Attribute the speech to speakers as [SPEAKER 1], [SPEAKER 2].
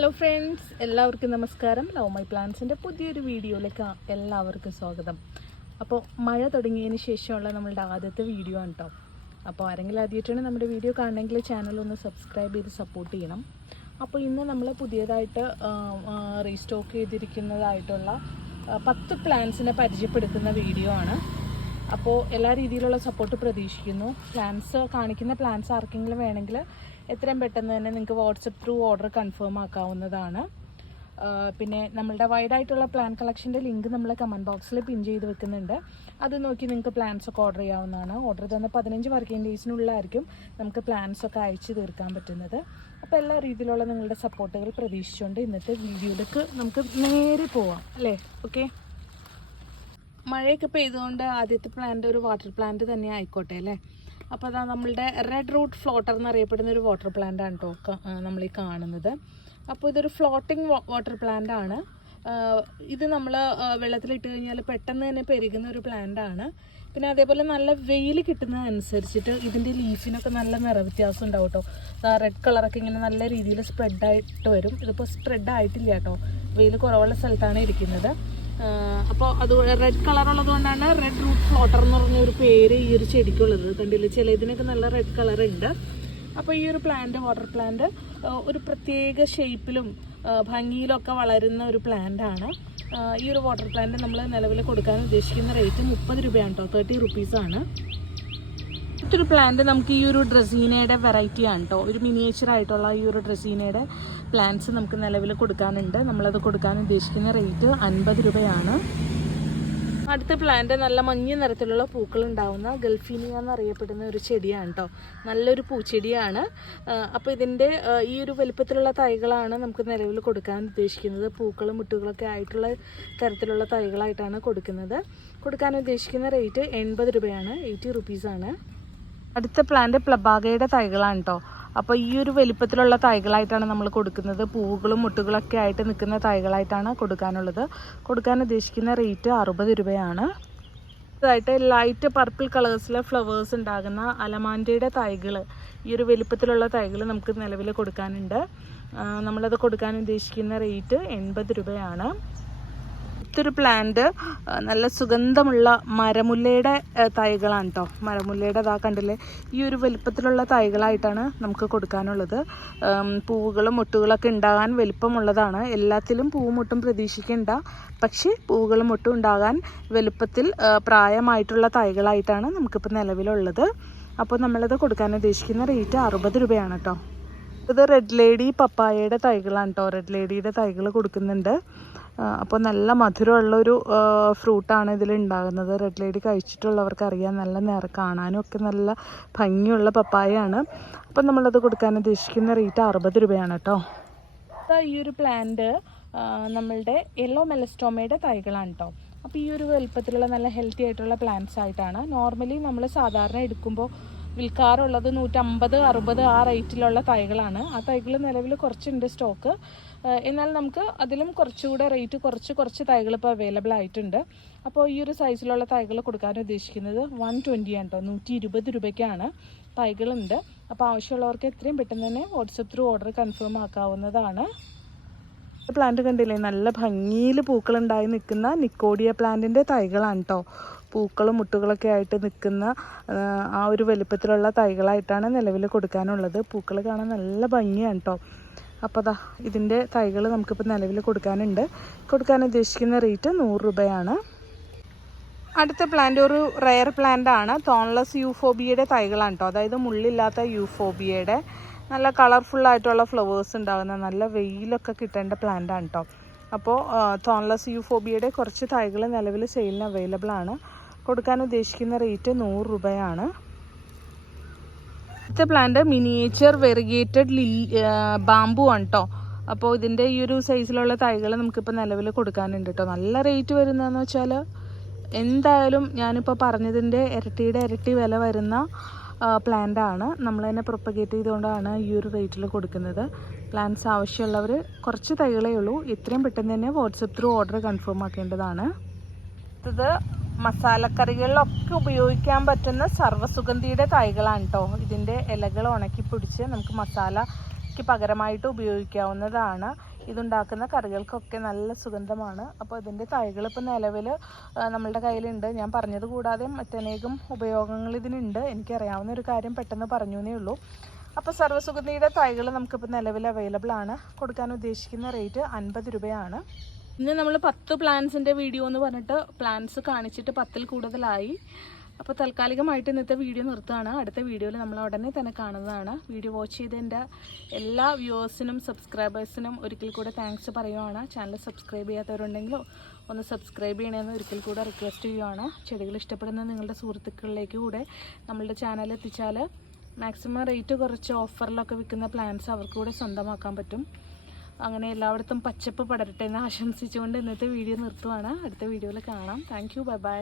[SPEAKER 1] Hello friends എല്ലാവർക്കും നമസ്കാരം. Love my പ്ലാൻസിന്റെ പുതിയൊരു വീഡിയോയിലേക്ക് എല്ലാവർക്കും സ്വാഗതം. അപ്പോൾ മഴ തുടങ്ങിയതിന് ശേഷമുള്ള നമ്മളുടെ ആദ്യത്തെ വീഡിയോ ആണ് കേട്ടോ അപ്പോൾ ആരെങ്കിലും ആദ്യമായിട്ടാണ് നമ്മുടെ വീഡിയോ കാണണമെങ്കിൽ ചാനൽ ഒന്ന് സബ്സ്ക്രൈബ് ചെയ്ത് സപ്പോർട്ട് ചെയ്യണം. അപ്പോൾ ഇന്ന് നമ്മൾ പുതിയതായിട്ട് റീസ്റ്റോക്ക് ചെയ്തിരിക്കുന്നതായിട്ടുള്ള പത്ത് പ്ലാൻസിനെ പരിചയപ്പെടുത്തുന്ന വീഡിയോ ആണ്. അപ്പോൾ എല്ലാ രീതിയിലുള്ള സപ്പോർട്ട് പ്രതീക്ഷിക്കുന്നു. പ്ലാൻസ് കാണിക്കുന്ന പ്ലാൻസ് ആർക്കെങ്കിലും വേണമെങ്കിൽ എത്രയും പെട്ടെന്ന് തന്നെ നിങ്ങൾക്ക് വാട്സപ്പ് ത്രൂ ഓർഡർ കൺഫേം ആക്കാവുന്നതാണ്. പിന്നെ നമ്മളുടെ വൈഡായിട്ടുള്ള പ്ലാൻ കളക്ഷന്റെ ലിങ്ക് നമ്മൾ കമന്റ് ബോക്സിൽ പിൻ ചെയ്ത് വെക്കുന്നുണ്ട്. അത് നോക്കി നിങ്ങൾക്ക് പ്ലാൻസ് ഒക്കെ ഓർഡർ ചെയ്യാവുന്നതാണ്. ഓർഡർ തന്ന പതിനഞ്ച് വർക്കിംഗ് ഡേയ്സിനുള്ളിലായിരിക്കും നമുക്ക് പ്ലാൻസ് ഒക്കെ അയച്ചു തീർക്കാൻ പറ്റുന്നത്. അപ്പോൾ എല്ലാ രീതിയിലുള്ള നിങ്ങളുടെ സപ്പോർട്ടുകൾ പ്രതീക്ഷിച്ചുകൊണ്ട് ഇന്നത്തെ വീഡിയോയിലേക്ക് നമുക്ക് നേരെ പോവാം അല്ലേ? ഓക്കെ? മഴയൊക്കെ പെയ്തുകൊണ്ട് ആദ്യത്തെ പ്ലാന്റ് ഒരു വാട്ടർ പ്ലാന്റ് തന്നെ ആയിക്കോട്ടെ അല്ലേ? അപ്പോൾ അതാ നമ്മളുടെ റെഡ് റൂട്ട് ഫ്ലോട്ടർ എന്നറിയപ്പെടുന്ന ഒരു വാട്ടർ പ്ലാന്റ് ആണ് കേട്ടോ നമ്മൾ ഈ കാണുന്നത്. അപ്പോൾ ഇതൊരു ഫ്ലോട്ടിംഗ് വാട്ടർ പ്ലാന്റ് ആണ്. ഇത് നമ്മൾ വെള്ളത്തിലിട്ട് കഴിഞ്ഞാൽ പെട്ടെന്ന് തന്നെ പെരുകുന്ന ഒരു പ്ലാന്റ് ആണ്. പിന്നെ അതേപോലെ നല്ല വെയിൽ കിട്ടുന്നതനുസരിച്ചിട്ട് ഇതിന്റെ ലീഫിനൊക്കെ നല്ല നിറവ്യത്യാസം ഉണ്ടാവും കേട്ടോ റെഡ് കളറൊക്കെ ഇങ്ങനെ നല്ല രീതിയിൽ സ്പ്രെഡായിട്ട് വരും. ഇതിപ്പോൾ സ്പ്രെഡ് ആയിട്ടില്ല കേട്ടോ വെയിൽ കുറവുള്ള സ്ഥലത്താണ് ഇരിക്കുന്നത്. അപ്പോൾ അത് റെഡ് കളർ ഉള്ളത് കൊണ്ടാണ് റെഡ് റൂട്ട് ഫ്ലോട്ടർ എന്ന് പറഞ്ഞ ഒരു പേര് ഈ ഒരു ചെടിക്കുള്ളത് കണ്ടില്ല? ചിലതിനൊക്കെ നല്ല റെഡ് കളർ ഉണ്ട്. അപ്പോൾ ഈ ഒരു പ്ലാന്റ് വാട്ടർ പ്ലാന്റ് ഒരു പ്രത്യേക ഷേപ്പിലും ഭംഗിയിലൊക്കെ വളരുന്ന ഒരു പ്ലാന്റ് ആണ്. ഈ ഒരു വാട്ടർ പ്ലാന്റ് നമ്മൾ നിലവിൽ കൊടുക്കാൻ ഉദ്ദേശിക്കുന്ന റേറ്റ് മുപ്പത് രൂപയാണ് കേട്ടോ തേർട്ടി റുപ്പീസാണ് മറ്റൊരു പ്ലാന്റ് നമുക്ക് ഈ ഒരു ഡ്രസീനയുടെ വെറൈറ്റി ആണ് കേട്ടോ ഒരു മിനിയേച്ചർ ആയിട്ടുള്ള ഈ ഒരു ഡ്രസീനയുടെ പ്ലാന്റ്സ് നമുക്ക് നിലവിൽ കൊടുക്കാനുണ്ട്. നമ്മളത് കൊടുക്കാൻ ഉദ്ദേശിക്കുന്ന റേറ്റ് അൻപത് രൂപയാണ്. അടുത്ത പ്ലാന്റ് നല്ല മഞ്ഞ നിറത്തിലുള്ള പൂക്കൾ ഉണ്ടാവുന്ന ഗൾഫീനിയ എന്നറിയപ്പെടുന്ന ഒരു ചെടിയാണ് കേട്ടോ നല്ലൊരു പൂച്ചെടിയാണ്. അപ്പോൾ ഇതിന്റെ ഈ ഒരു വലിപ്പത്തിലുള്ള തൈകളാണ് നമുക്ക് നിലവിൽ കൊടുക്കാൻ ഉദ്ദേശിക്കുന്നത്. പൂക്കളും മുട്ടുകളൊക്കെ ആയിട്ടുള്ള തരത്തിലുള്ള തൈകളായിട്ടാണ് കൊടുക്കുന്നത്. കൊടുക്കാൻ ഉദ്ദേശിക്കുന്ന റേറ്റ് എൺപത് രൂപയാണ്. എയ്റ്റി റുപ്പീസാണ്. അടുത്ത പ്ലാന്റ് പ്ലബാഗയുടെ തൈകളാണ് കേട്ടോ അപ്പോൾ ഈ ഒരു വലിപ്പത്തിലുള്ള തൈകളായിട്ടാണ് നമ്മൾ കൊടുക്കുന്നത്. പൂവുകളും മുട്ടുകളൊക്കെ ആയിട്ട് നിൽക്കുന്ന തൈകളായിട്ടാണ് കൊടുക്കാനുള്ളത്. കൊടുക്കാൻ ഉദ്ദേശിക്കുന്ന റേറ്റ് അറുപത് രൂപയാണ്. ഇതായിട്ട് ലൈറ്റ് പർപ്പിൾ കളേഴ്സിലെ ഫ്ലവേഴ്സ് ഉണ്ടാകുന്ന അലമാൻഡയുടെ തൈകൾ ഈ ഒരു വലിപ്പത്തിലുള്ള തൈകൾ നമുക്ക് നിലവിൽ കൊടുക്കാനുണ്ട്. നമ്മളത് കൊടുക്കാൻ ഉദ്ദേശിക്കുന്ന റേറ്റ് എൺപത് രൂപയാണ്. അടുത്തൊരു പ്ലാന്റ് നല്ല സുഗന്ധമുള്ള മരമുല്ലയുടെ തൈകളാണ് കേട്ടോ മരമുല്ലയുടെ ഇതാ കണ്ടില്ലേ? ഈ ഒരു വലിപ്പത്തിലുള്ള തൈകളായിട്ടാണ് നമുക്ക് കൊടുക്കാനുള്ളത്. പൂവുകളും മുട്ടുകളൊക്കെ ഉണ്ടാകാൻ വലിപ്പമുള്ളതാണ്. എല്ലാത്തിലും പൂവും മുട്ടും പ്രതീക്ഷിക്കേണ്ട. പക്ഷേ പൂവുകളും മുട്ടും ഉണ്ടാകാൻ വലുപ്പത്തിൽ പ്രായമായിട്ടുള്ള തൈകളായിട്ടാണ് നമുക്കിപ്പോൾ നിലവിലുള്ളത്. അപ്പോൾ നമ്മളത് കൊടുക്കാൻ ഉദ്ദേശിക്കുന്ന റേറ്റ് അറുപത് രൂപയാണ് കേട്ടോ ഇത് റെഡ് ലേഡി പപ്പായയുടെ തൈകളാണ് കേട്ടോ റെഡ് ലേഡിയുടെ തൈകൾ കൊടുക്കുന്നുണ്ട്. അപ്പോൾ നല്ല മധുരമുള്ളൊരു ഫ്രൂട്ടാണ് ഇതിൽ ഉണ്ടാകുന്നത് റെഡ് ലേഡി കഴിച്ചിട്ടുള്ളവർക്ക് അറിയാം നല്ല നിറ കാണാനും ഒക്കെ നല്ല ഭംഗിയുള്ള പപ്പായയാണ്. അപ്പം നമ്മളത് കൊടുക്കാൻ ഉദ്ദേശിക്കുന്ന റേറ്റ് അറുപത് രൂപയാണ് കേട്ടോ. ഈ ഒരു പ്ലാന്റ് നമ്മളുടെ യെല്ലോ മെലസ്റ്റോമയുടെ തൈകളാണ് കേട്ടോ അപ്പോൾ ഈ ഒരു വലുപ്പത്തിലുള്ള നല്ല ഹെൽത്തി ആയിട്ടുള്ള പ്ലാന്റ്സ് ആയിട്ടാണ്. നോർമലി നമ്മൾ സാധാരണ എടുക്കുമ്പോൾ വിൽക്കാറുള്ളത് നൂറ്റമ്പത് അറുപത് ആ റേറ്റിലുള്ള തൈകളാണ്. ആ തൈകൾ നിലവിൽ കുറച്ചുണ്ട് സ്റ്റോക്ക്. എന്നാൽ നമുക്ക് അതിലും കുറച്ചുകൂടെ റേറ്റ് കുറച്ച് കുറച്ച് തൈകൾ ഇപ്പോൾ അവൈലബിൾ ആയിട്ടുണ്ട്. അപ്പോൾ ഈ ഒരു സൈസിലുള്ള തൈകൾ കൊടുക്കാൻ ഉദ്ദേശിക്കുന്നത് വൺ ട്വന്റി ആണ് കേട്ടോ നൂറ്റി ഇരുപത് രൂപയ്ക്കാണ് തൈകളുണ്ട്. അപ്പോൾ ആവശ്യമുള്ളവർക്ക് എത്രയും പെട്ടെന്ന് തന്നെ വാട്സപ്പ് ത്രൂ ഓർഡർ കൺഫേം ആക്കാവുന്നതാണ്. പ്ലാന്റ് കണ്ടില്ലേ? നല്ല ഭംഗിയിൽ പൂക്കളുണ്ടായി നിൽക്കുന്ന നിക്കോഡിയ പ്ലാന്റിന്റെ തൈകളാണ് കേട്ടോ പൂക്കളും മുട്ടുകളൊക്കെ ആയിട്ട് നിൽക്കുന്ന ആ, ഒരു വലിപ്പത്തിലുള്ള തൈകളായിട്ടാണ് നിലവിൽ കൊടുക്കാനുള്ളത്. പൂക്കൾ കാണാൻ നല്ല ഭംഗിയാണ് കേട്ടോ അപ്പോൾ ദാ ഇതിന്റെ തൈകൾ നമുക്കിപ്പോൾ നിലവിൽ കൊടുക്കാനുണ്ട്. കൊടുക്കാൻ ഉദ്ദേശിക്കുന്ന റേറ്റ് നൂറ് രൂപയാണ്. അടുത്ത പ്ലാന്റ് ഒരു റയർ പ്ലാന്റ് ആണ്. തോൺലെസ് യൂഫോബിയയുടെ തൈകളാണ് കേട്ടോ അതായത് മുള്ളില്ലാത്ത യൂഫോബിയയുടെ നല്ല കളർഫുൾ ആയിട്ടുള്ള ഫ്ലവേഴ്സ് ഉണ്ടാകുന്ന നല്ല വെയിലൊക്കെ കിട്ടേണ്ട പ്ലാന്റ് ആണ് കേട്ടോ അപ്പോൾ തോൺലെസ് യൂഫോബിയയുടെ കുറച്ച് തൈകൾ നിലവിൽ സെയിലിന് അവൈലബിൾ ആണ്. കൊടുക്കാൻ ഉദ്ദേശിക്കുന്ന റേറ്റ് നൂറ് രൂപയാണ്. അടുത്ത പ്ലാന്റ് മിനിയേച്ചർ വെറിഗേറ്റഡ് ലി ബാമ്പു ആണ് കേട്ടോ അപ്പോൾ ഇതിന്റെ ഈ ഒരു സൈസിലുള്ള തൈകൾ നമുക്കിപ്പോൾ നിലവിൽ കൊടുക്കാനുണ്ട് കേട്ടോ നല്ല റേറ്റ് വരുന്നതെന്ന് വെച്ചാൽ എന്തായാലും ഞാനിപ്പോൾ പറഞ്ഞതിന്റെ ഇരട്ടിയുടെ ഇരട്ടി വില വരുന്ന പ്ലാന്റാണ് നമ്മൾ തന്നെ പ്രൊപ്പഗേറ്റ് ചെയ്തുകൊണ്ടാണ് ഈ ഒരു റേറ്റിൽ കൊടുക്കുന്നത്. പ്ലാന്റ്സ് ആവശ്യമുള്ളവർ കുറച്ച് തൈകളേ ഉള്ളൂ. ഇത്രയും പെട്ടെന്ന് തന്നെ വാട്സപ്പ് ത്രൂ ഓർഡർ കൺഫേം ആക്കേണ്ടതാണ്. ഇത് മസാലക്കറികളിലൊക്കെ ഉപയോഗിക്കാൻ പറ്റുന്ന സർവസുഗന്ധിയുടെ കായ്കളാണ് കേട്ടോ ഇതിന്റെ ഇലകൾ ഉണക്കി പിടിച്ച് നമുക്ക് മസാലയ്ക്ക് പകരമായിട്ട് ഉപയോഗിക്കാവുന്നതാണ്. ഇതുണ്ടാക്കുന്ന കറികൾക്കൊക്കെ നല്ല സുഗന്ധമാണ്. അപ്പോൾ ഇതിന്റെ തൈകൾ ഇപ്പോൾ നിലവിൽ നമ്മളുടെ കയ്യിലുണ്ട്. ഞാൻ പറഞ്ഞത് കൂടാതെ മറ്റനേകം ഉപയോഗങ്ങൾ ഇതിനുണ്ട്. എനിക്കറിയാവുന്ന ഒരു കാര്യം പെട്ടെന്ന് പറഞ്ഞു എന്നേ ഉള്ളൂ. അപ്പോൾ സർവസുഗന്ധിയുടെ തൈകൾ നമുക്കിപ്പോൾ നിലവിൽ അവൈലബിൾ ആണ്. കൊടുക്കാൻ ഉദ്ദേശിക്കുന്ന റേറ്റ് അൻപത് രൂപയാണ്. ഇന്ന് നമ്മൾ പത്ത് പ്ലാൻസിന്റെ വീഡിയോ എന്ന് പറഞ്ഞിട്ട് പ്ലാൻസ് കാണിച്ചിട്ട് പത്തിൽ കൂടുതലായി. അപ്പോൾ താൽക്കാലികമായിട്ട് ഇന്നത്തെ വീഡിയോ നിർത്തുകയാണ്. അടുത്ത വീഡിയോയിൽ നമ്മൾ ഉടനെ തന്നെ കാണുന്നതാണ്. വീഡിയോ വാച്ച് ചെയ്തതിന്റെ എല്ലാ വ്യൂവേഴ്സിനും സബ്സ്ക്രൈബേഴ്സിനും ഒരിക്കൽ കൂടെ താങ്ക്സ് പറയുവാണ്. ചാനൽ സബ്സ്ക്രൈബ് ചെയ്യാത്തവരുണ്ടെങ്കിലോ ഒന്ന് സബ്സ്ക്രൈബ് ചെയ്യണമെന്ന് ഒരിക്കൽ കൂടെ റിക്വസ്റ്റ് ചെയ്യുവാണ്. ചെടികൾ ഇഷ്ടപ്പെടുന്ന നിങ്ങളുടെ സുഹൃത്തുക്കളിലേക്ക് കൂടെ നമ്മളുടെ ചാനൽ എത്തിച്ചാൽ മാക്സിമം റേറ്റ് കുറച്ച് ഓഫറിലൊക്കെ വിൽക്കുന്ന പ്ലാൻസ് അവർക്ക് കൂടെ സ്വന്തമാക്കാൻ പറ്റും. അങ്ങനെ എല്ലായിടത്തും പച്ചപ്പ് പടരട്ടെ എന്ന് ആശംസിച്ചുകൊണ്ട് ഇന്നത്തെ വീഡിയോ നിർത്തുവാണ്. അടുത്ത വീഡിയോയിൽ കാണാം. Thank you bye by